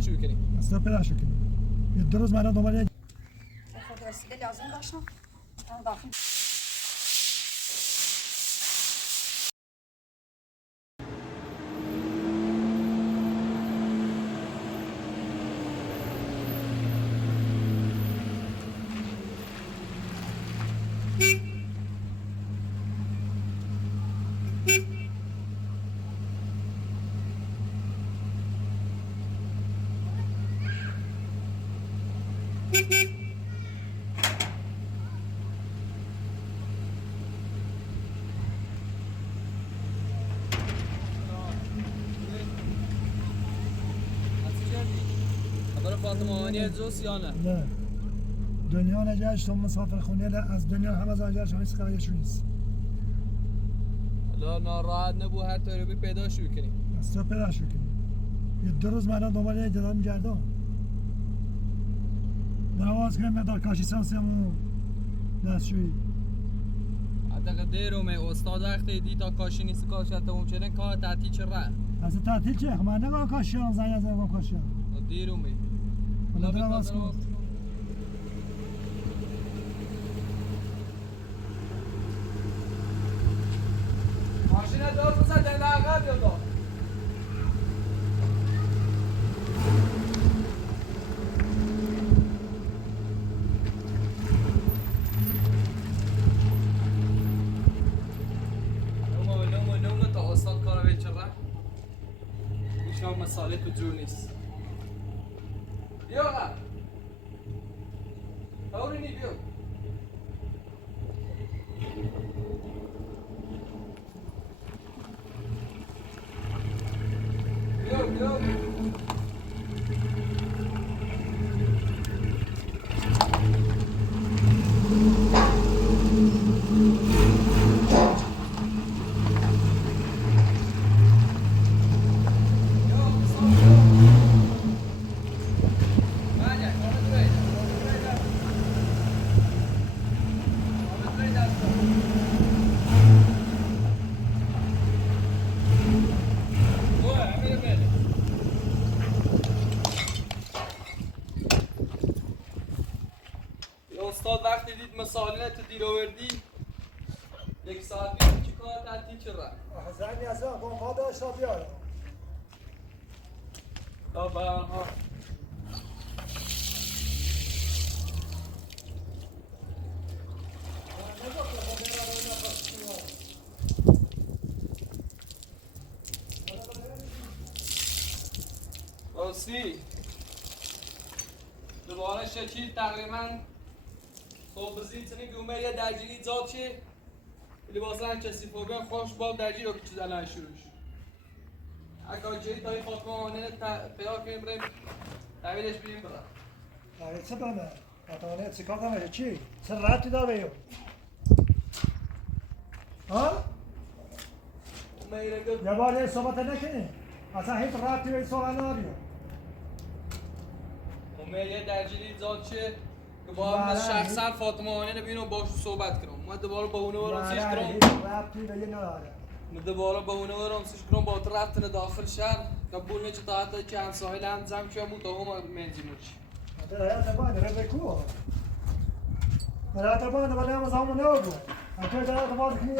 پیدا شروع کنیم. استاد پیدا شروع کنیم. یه 2 روز من دنبال خود رسیده لازم داشتم. اون داخل خبر فاطمه و هانیه جوست یا نه؟ نه دنیا نجاش تو مسافر خونه از دنیا هم از آنجا شما هیچ خبرشون نیست. حالا ناراحت نبو هر طوری بی پیدا شروع کنیم. استاد پیدا شروع کنیم. یه 2 روز من دنبال جدال می‌گردم. نواز کنم مقدار کاشی سانسیمون دستشویی. حتی دیرو می استاد وقتی دی تا کاشی نیست کاشی تا ممکنه کار تعطیل چه راه؟ از تعطیل چه؟ من نگاه کاشیام زنگ از نگاه کاشیام. دیرو می. حالا نواز کن. ماشین دار بزن دل عقب یا دار؟ نمو تا استاد کارو به چه راه؟ ایشان مساله تو جور نیست. بیا آقا دورینی بیا بیا استاد وقتی دید مسائل تو دیر آوردی 1 ساعت بیشتر چی کار تعطیل چه راه؟ زنی از اون قنفا داشت تا بیارم. تا برها راستی دوباره شکیل تقریبا صبح بزید سنی گومه یه درجیلی ایجاد شه لباس هم کسی فوقه خوش باب درجی رو که چیز الان شروع شد اگه جایی تایی فاطمه و هانیه پیدا کنیم بریم تحویلش بریم برا چه بانه؟ فاطمه چه کار داره چی؟ چه ربطی داره یو؟ ها؟ یه بار یه صحبت نکنی اصلا هیچ ربطی به این صحبت نداری. یه درجیلی ایجاد شه که با شخصا فاطمه و هانیه ببینم باهاش صحبت کنم ما دوباره با اونه برم سیش کنم هیچ ربطی به این نداره. دوباره با اونه برم سیش کنم با تو رفتن داخل شهر قبول نیست تا حتی که همسایه هم جمع کنم و دوم منزی موچی درایت باید رد بکو درایت باید ولی هم از همون نبود اگه درایت باید کنی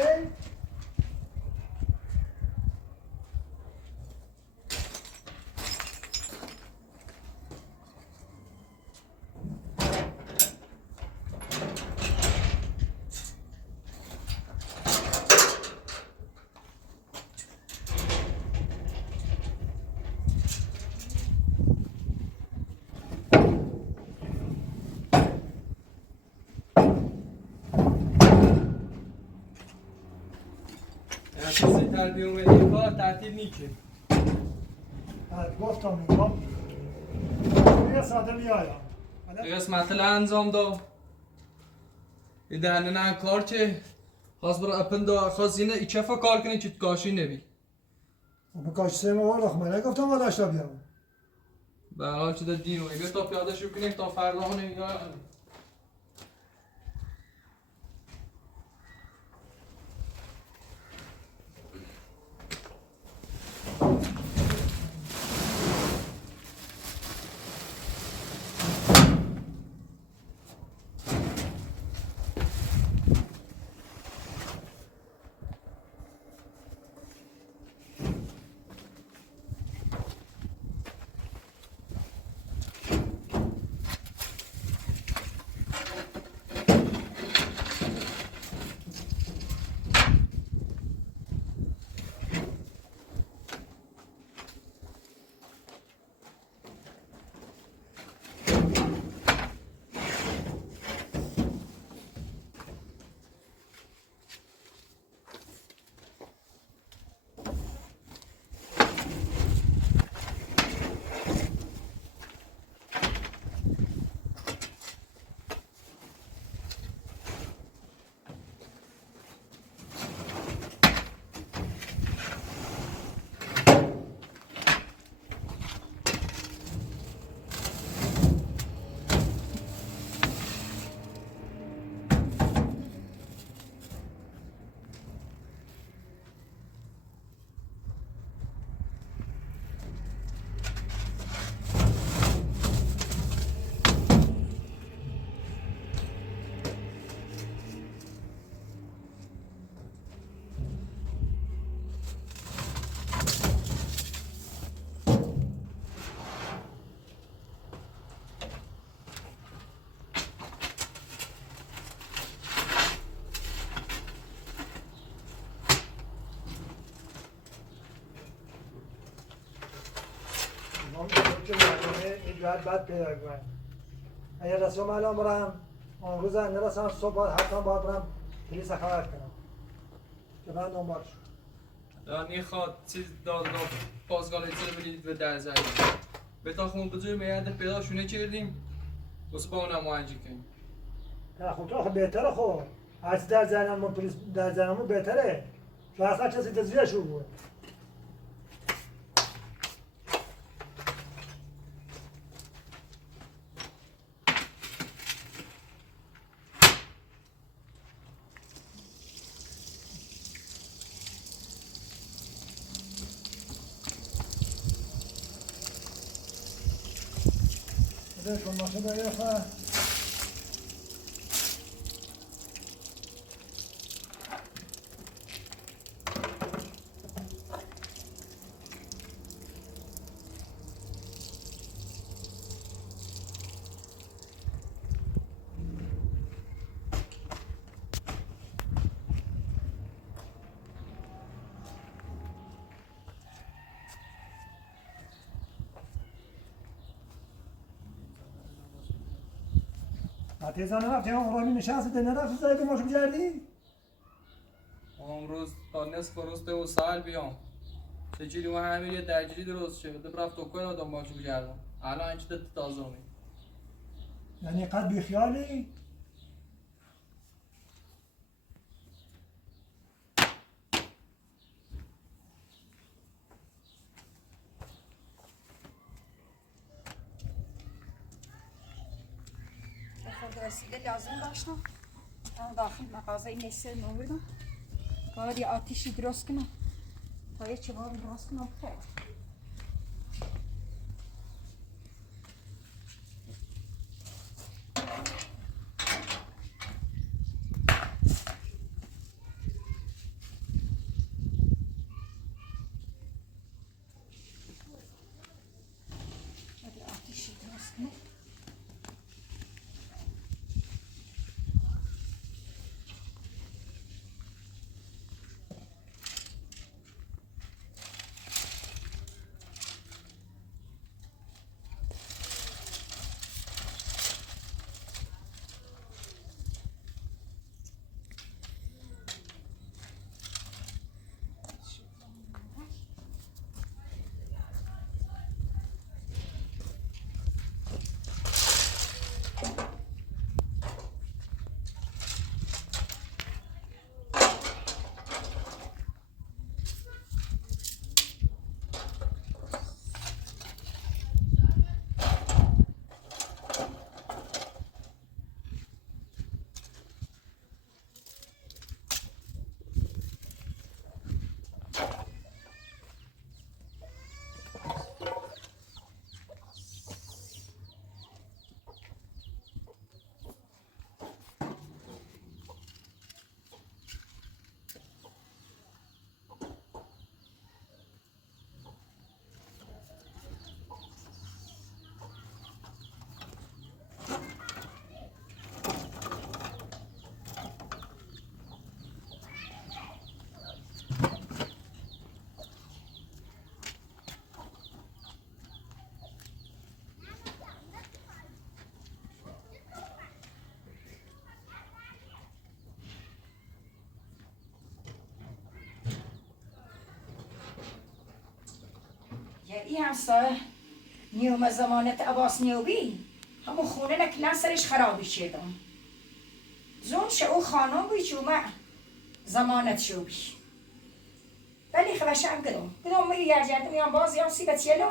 کسی تردی اومدی کار تعطیل نیچه گفتم یه ساعته میایم قسمت انجام دا این دهنه نه کار چه خواست برای اپن دا خواست اینه ای چفا کار کنی چیت کاشی نبی به کاش سه موار رخمه نگفتم ما داشتا بیام به حال چه دا دیر اومده تا پیاده شو کنیم تا فردا ها نمیگاه که این جهت بعد پیدا کنم اگر رسوم الان برم اون روز نرسم صبح حتما باید برم پلیس خبر کنم که من دنبال شد دانی خواد چیز دادگاه بازگاه چیز بدید به در زنی به تا خون بزرگ میاد پیدا شونه کردیم واسه با اونم مهنجی کنیم خب تو بهتره خب هرچی در زنمون پلیس در زنمون بهتره تو اصلا کسی تزویرش بود بده کن ماشین داری بخواه تیزان نرفتی هم رامی نشستی نرفتی زایده ماشو بجردی؟ امروز تا نصف روز و سال بیام چجوری و همین یه درگیری درست شد دم رفت تو کار آدم باشو بگردم الان چه تازه می یعنی قد بیخیالی؟ خود رسیده لازم داشتم من داخل مغازه نسل موردم باید یه آتیشی درست کنم تا یه چبابی درست کنم خیلی آتیشی درست کنم این همسایه نیوم زمانت عباس نیوبی همون خونه نکنن سرش خرابی شدم زون او خانم بی جومه زمانت شوبی ولی خوشم گدم میری گرجنده میان باز یا سیبت یلو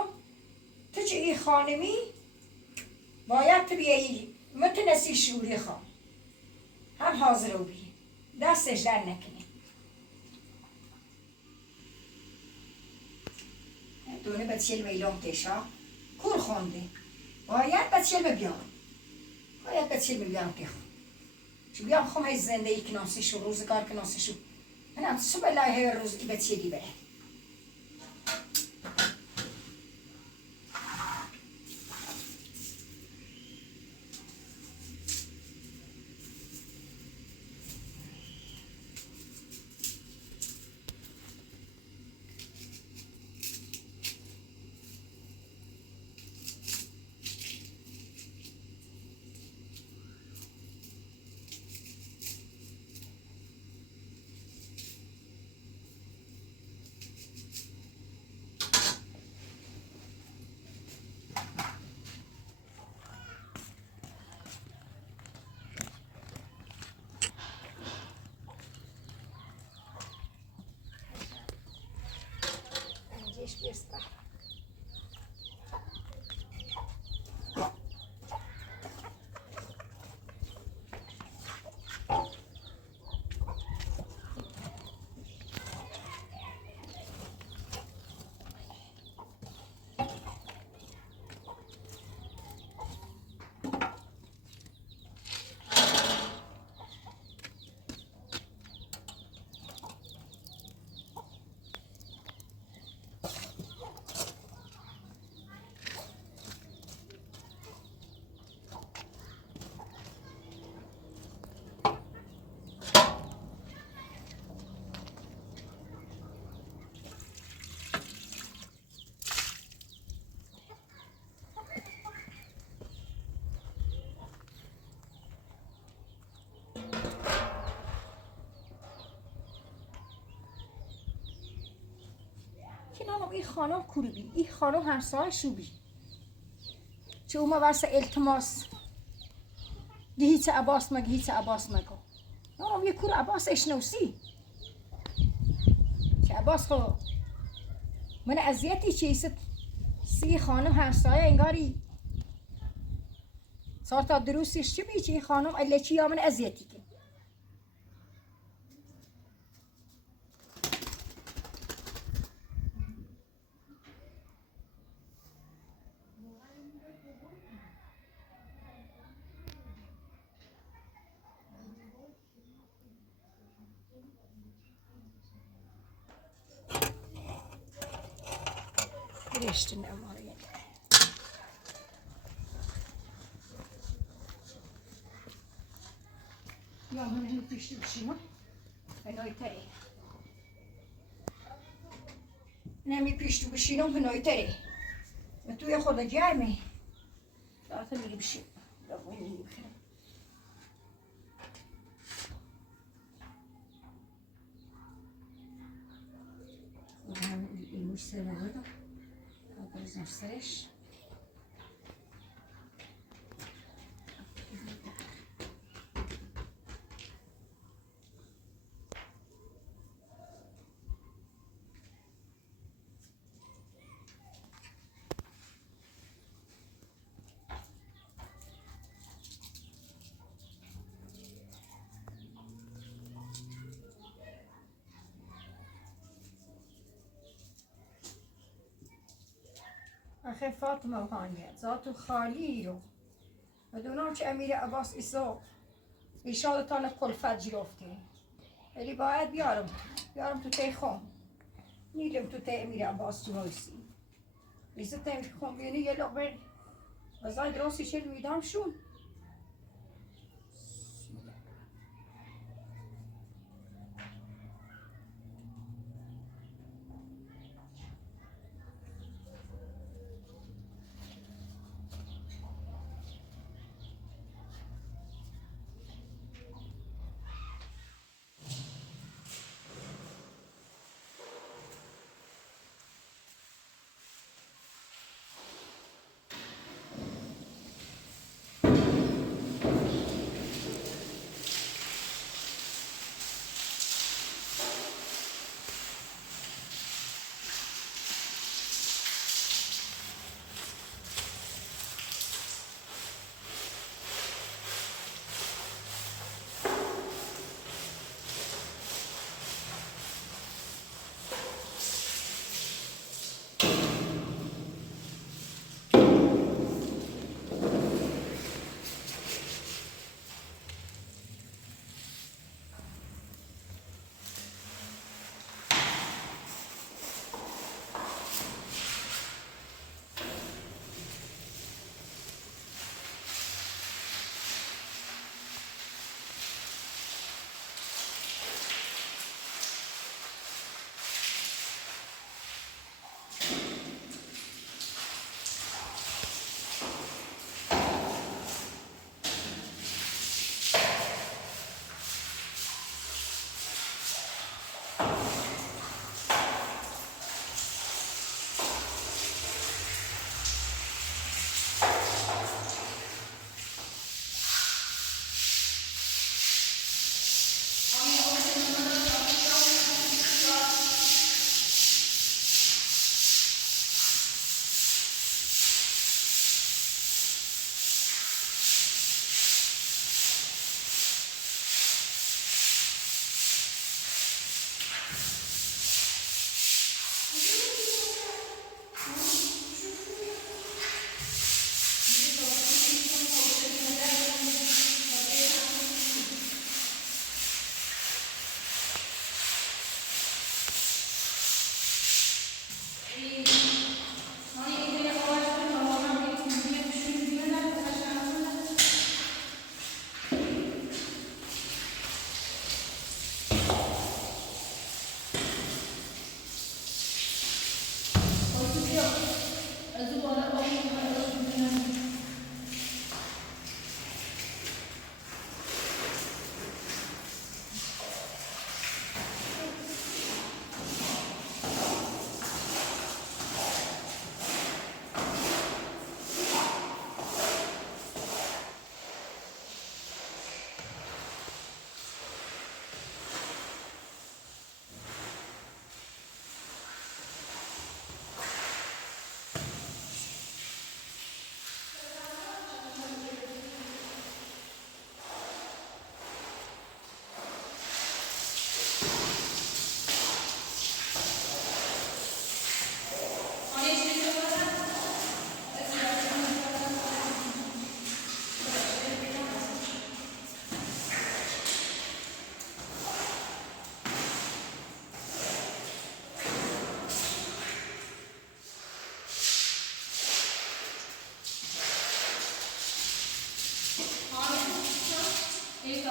تو چه ای خانمی باید تو بیایی متنسی شوری خان هم حاضر رو بی دستش در نکنی دونه بچه‌ل میلام تشا کور خونده باید بچه‌ل بیام باید بچه‌ل بیام که چون بیام خم از زندگی کناسیشو روزگار کناسیشو من صبح لایه روز ای بچه‌لی بره این خانم کوری این خانم همسایه شوبی چه اوما واسه التماس گیت عباس مگو نه یه کور عباس اشنوسی که عباس خو من اذیتی چیست سی خانم همسایه انگاری صار تا دروسیش چی بی چی خانم اله چی یا من اذیتی که رشته نماره یا من اینو پیشتی بشیم بنای تری نمی پیشتو بشینم بنای تری و توی خود گرمه داخل میری بشیم داخل میری بخیرم و هم این موش سر بودم بزنم سرش آخه فاطمه و هانیه ذات خالی رو بدونم که امیر عباس ایسا ایشادتان کلفت جرفته ولی باید بیارم تو تی خون نیلم تو تی امیر عباس تو هایسی ایسا تی خون بیانی یه لقمه وزای درستی چه میدم شون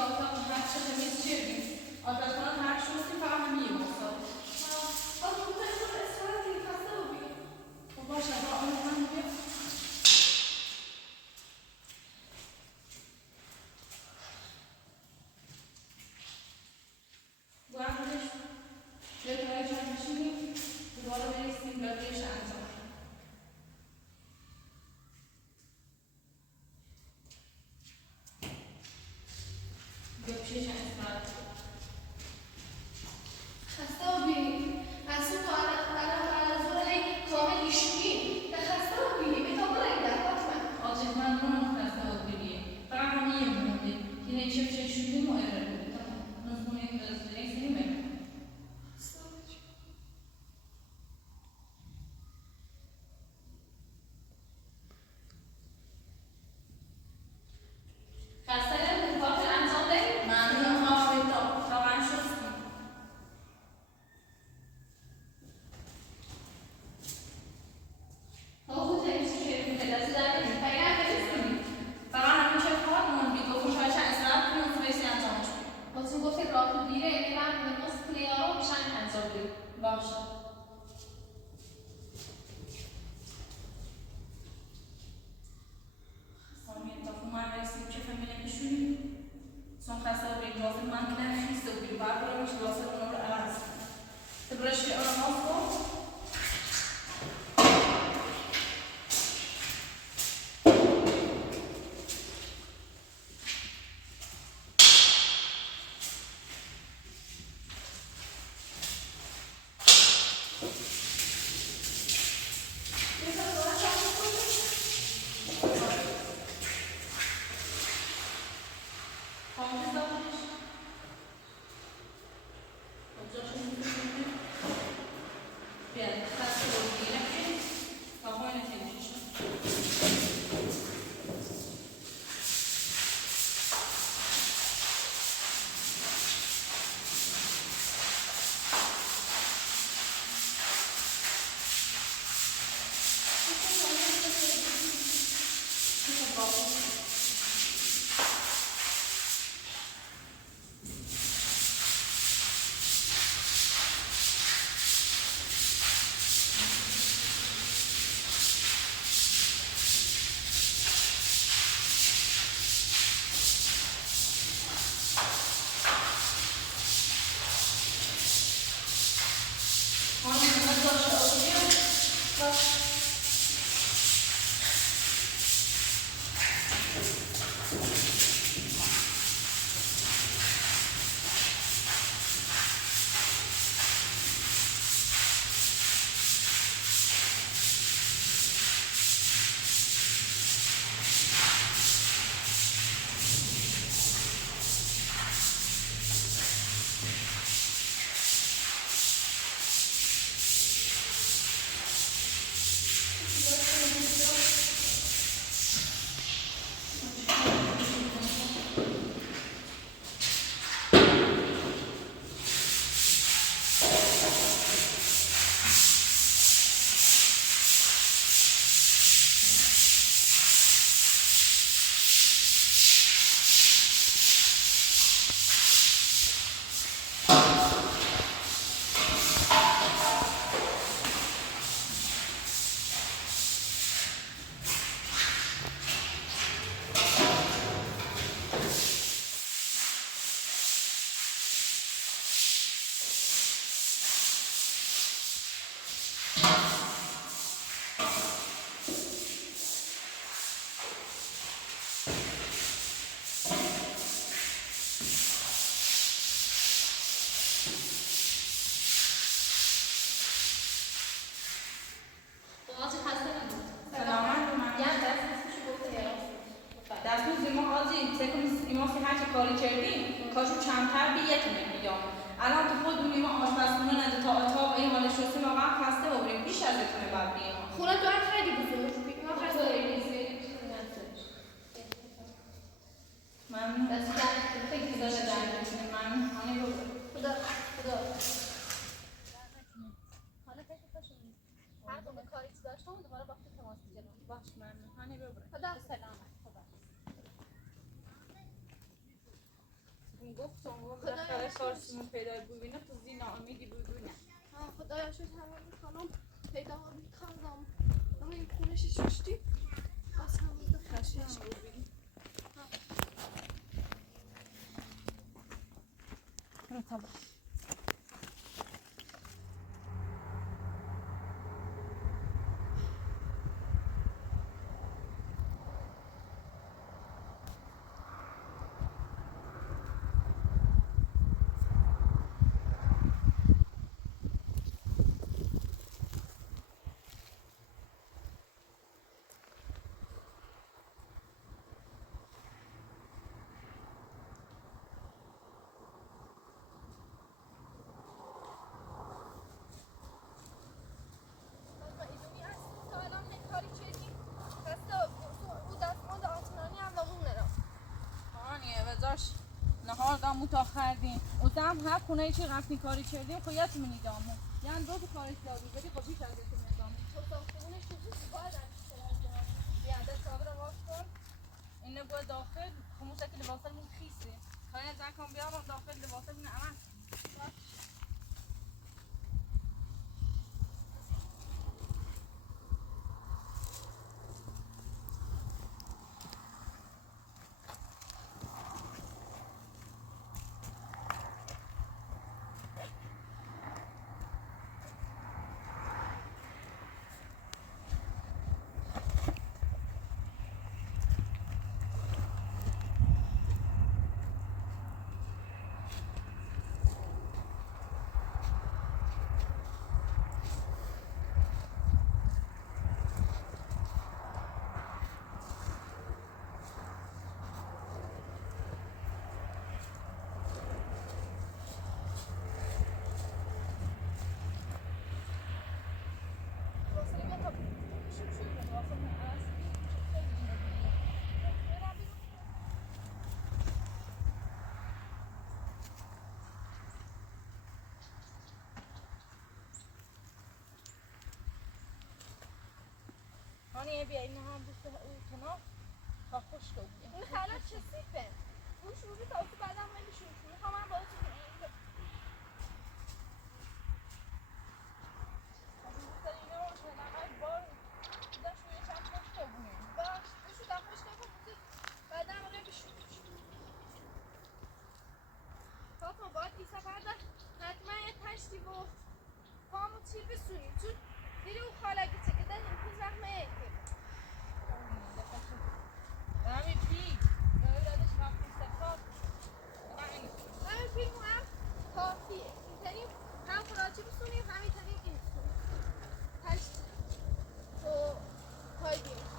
اتاق هر چه تمیز چردیم آشپزخانه هر شستی فقط همین مصاب آقا بودن خود اصرار دیگه خسته رو بگیم خب باشه با آن من بیا باید بودش یه کنای چند بشینیم دوباره بریسیم بقیهش انجام خسته و بینیم از اون تا الان زور هی کامل ایشونی در خسته و بینیم به تا برای در فاطمه آجه من خسته و بینیم فقط همین یه مونده که نیچه چه شدیم و اره بودیم تمام نزمونه که بزرگی سنیم اره خسته نمون کارت انجام دهیم ممنون آفتا واقعا شستیم خود تمیز که دستی در نمیم پایی نفرستیم فقط همین چه کار موندید و خوشحال چند اصلاح کنیم و تویسی انجامش کنیم خودتون گفتید راه تو دیره یعنی من نماز کلیارا میشن انجام دهیم باشه سامی اتفاق من رسیم که فهمیده نشونیم چون خسته و بین رافت من که نخیسته و بین برگرامش رافت اونو رو عوض تبرش که آن آفو کاری کردیم کاشو کمتر به یک میلیون الان تو خود دونیم آشپزخونه نده تا اتاق این حالش شستیم واقعا خسته بابریم بیش از اتونه باید بیم خونه دارن خیلی بزرگ ما خسته ممنون دست خیلی داشته داریم ممنون هانی رو خدا حالا فکر کنید هر موقع کاری داشتم دوباره با خود تماس میگیرم باش ممنون هانی رو خدا سلامت خدا کارشون پیدا ببینه تو زی ناامیدی ببینه خدایا شد همه خانم پیدا کردم اما این خونش ششتی باز هم بوده خشیش ببینی برو تا ایدونی از تا الان کاری کردیم خسته او دستماند آتمانی هم لامون نرم هانیه بذارش نهار دام متاخر دیم و دم هر خونه چی رفتی کاری کردیم خو یت منی دامو یعنی دو تا کاری دادی ولی خو بیش از تو میدام تو ساختمونش تو باید همیشه لازم بیا دست صابر واس کن اینه بود داخل خموسه که لباسا من خیسه خواهی زن بیارم داخل لباسا من عمل هانیه بیا این هم بوسه او کنار تا خوش تو بیا این حالت چه سیفه اون شروعی تا تو بعدم نمیشون میخوام من با تو باش بشو تا خوش کنم بعدم نمیشون پاپا باید این سفر داشت حتما یه تشتی و پامو چی بسونیم چون دیری اون خالگی چکده این زخمه ایده همین پی یا دادش وقتی سفر همه فیلم هم کافیه اینطوری هم فراچی بسونیم همینطوری این بسونیم تشت و پای بیم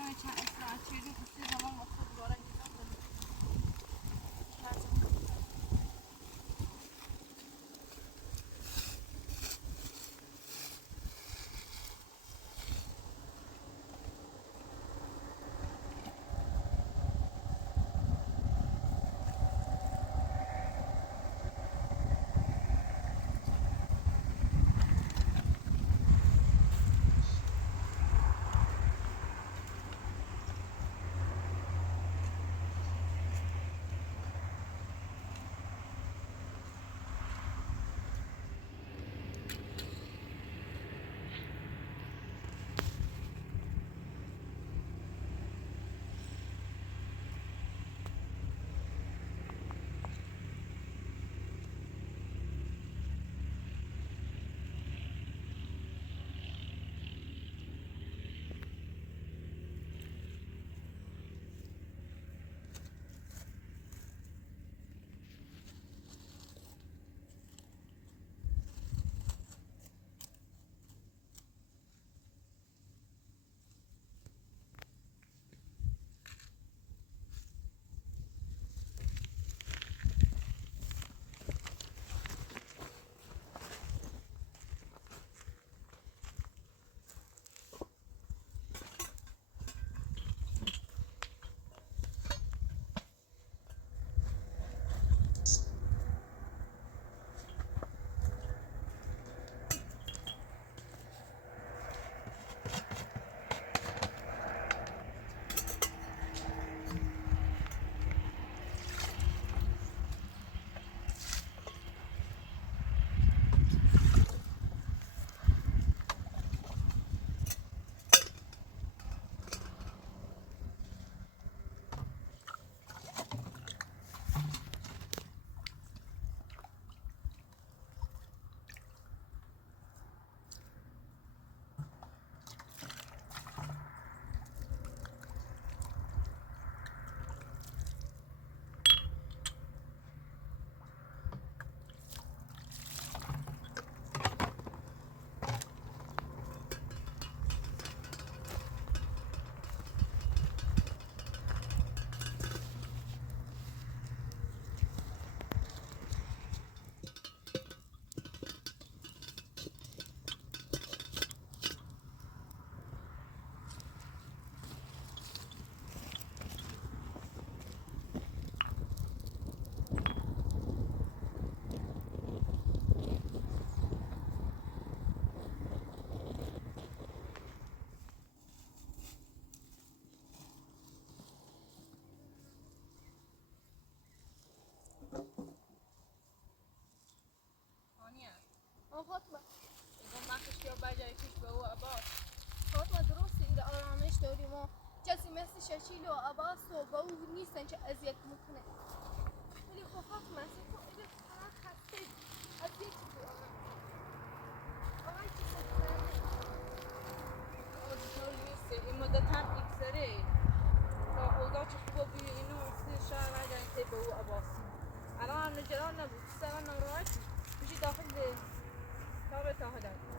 چند استراحت کردیم اصلی زمان وقت دوباره نظام کنیم فاطمه اگه ما کشتی بجای کش به او عباس فاطمه درسته اینجا آرامش داریم و کسی مثل شکیل و عباس و با او نیستن که اذیت میکنه ولی خب فاطمه تو اینجا فقط خسته اذیت میکنه آقای که سکنه آدیتور نیسته این مدت هم اگذره تا اوضاع چه خوبا بیه اینو اصلی شهر بجای که به او عباسی الان هم نجران نبود سران نمروهاتی میشه داخل تابع تاهدن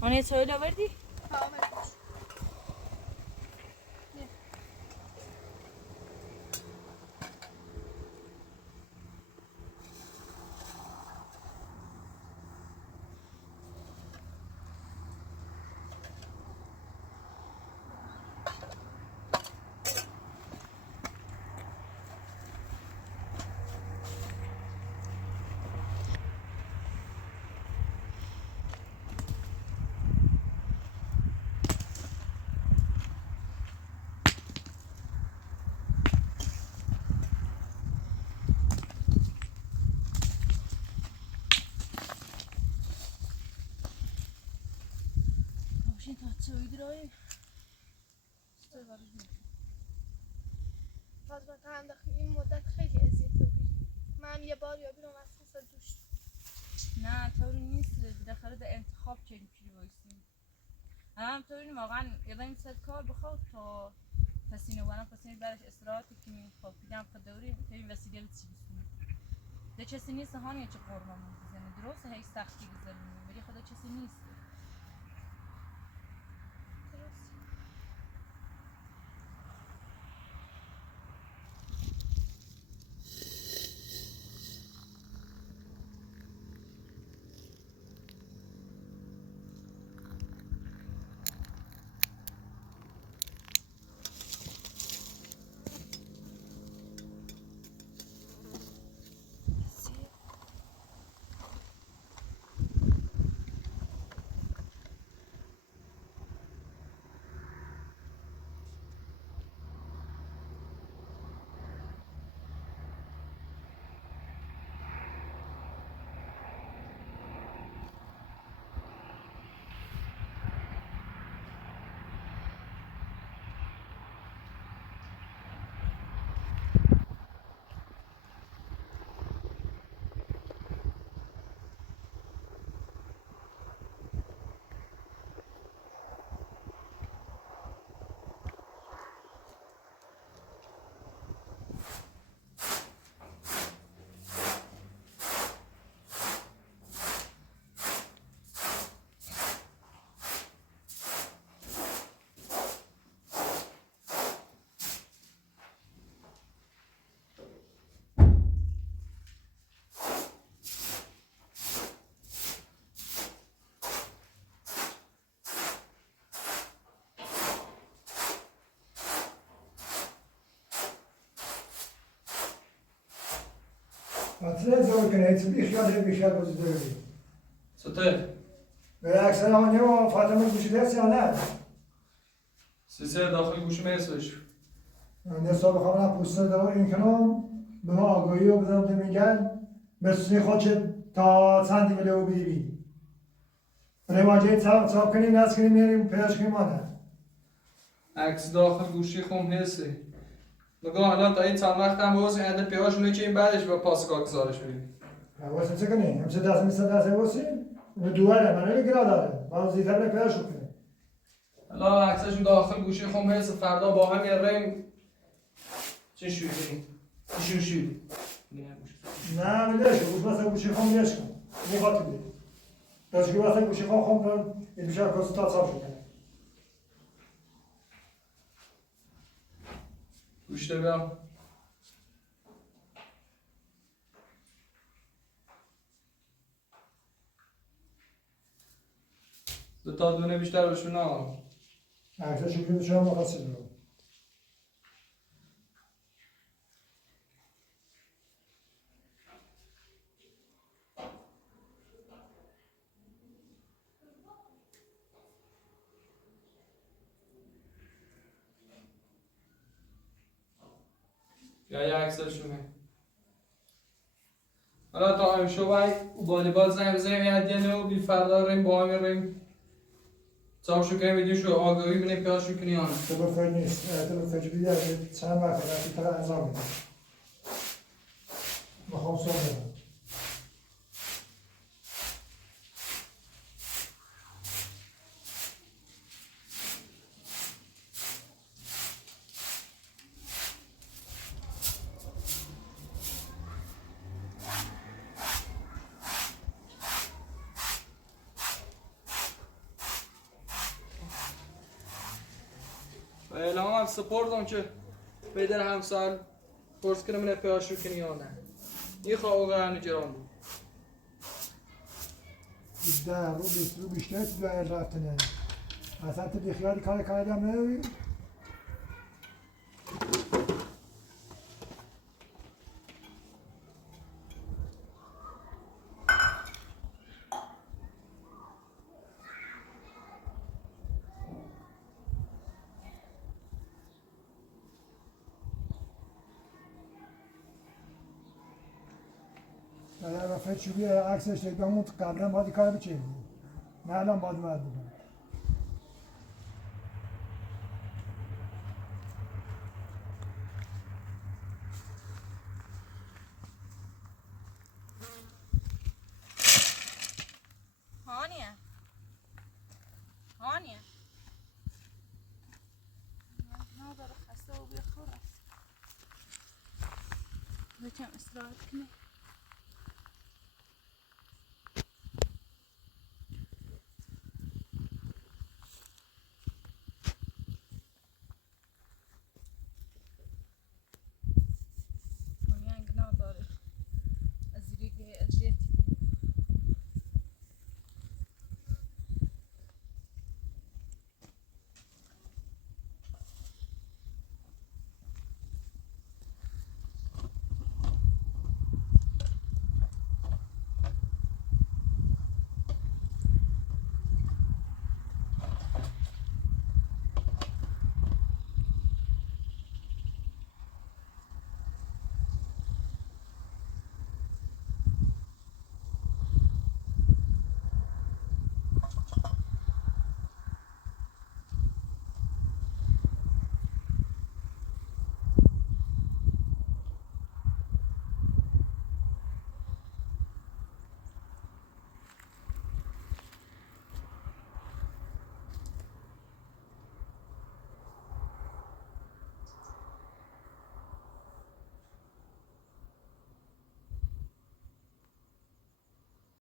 Haniyeh söyle verdi. tamam چویدی رای فاطمه تا انداختی این مدت خیلی اذیت بودی. من یه بار یا بیرون از خصوصا دوش نه طوری نیست بالاخره در انتخاب چنین پیری بایستیم هم طوری واقعا یادم صد کار بخواد تا پسینه وانم پسینه برش استراحت کنیم خب دیدم خداوری این وسیله چی بسیم ده چیزی نیست هانی چه قرمم میزنه درسته هیچ سختی بزنیم ولی خدا چیزی نیست فاطمه زور کنه هیچ بیخیال بازی داری. چطور؟ به اکثر هانیه و فاطمه گوشیده است یا نه؟ سیسه داخل گوش میسوش من حساب خبرم پوسته دارم این کنم به ما آگاهی رو بدم ده میگن برسونی خود چه تا چندی بله و بیبی رواجه چاپ کنیم نست کنیم میریم پیش کنیم آنه عکس داخل گوشی خون حسه نگاه الان تا این چند وقت هم بازی انده پیاشونه که این بعدش با پاسگاه گزارش بدیم واسه چه کنیم؟ همچه دست نیست دست واسه؟ به دواره من نمیگرا داره باز زیده بله پیش کنیم الان عکسشون داخل گوشی خون حسه فردا با هم یه ریم چه شوی کنیم؟ ایشون شوی نه میلش گوش واسه گوشی خون میلش کن میخواد بید داشت که واسه گوشی خون کن این بیشتر کسی تا صاف شد گوشته بیام دو تا دونه بیشتر بشون ها عکسش رو کنید شما مقصد رو یا یه عکسشونه حالا تا هم شو باید والیبال زنگ بزنیم یه هدیه و بی فردا ریم با هم ریم چاپشو کنیم بدیم شو آگاهی بینیم پیاشو کنی آنه تلفن نیست تلفن بیده چند وقت رفتی تا انجام میده میخوام صبح بدم و اعلام هم سپردم که بیدر همسال پرس کنم نه پیاشو کنی یا نه این خواه قرن جرام بود 10 رو 20 رو بیشتر تو دوائر رفتنه اصلا تو بیخیالی کار کردم نداری؟ در رفت چوبی عکسش دیگه همون قبلا باید کار بچه نه الان باید بکنم بچم استراحت کنه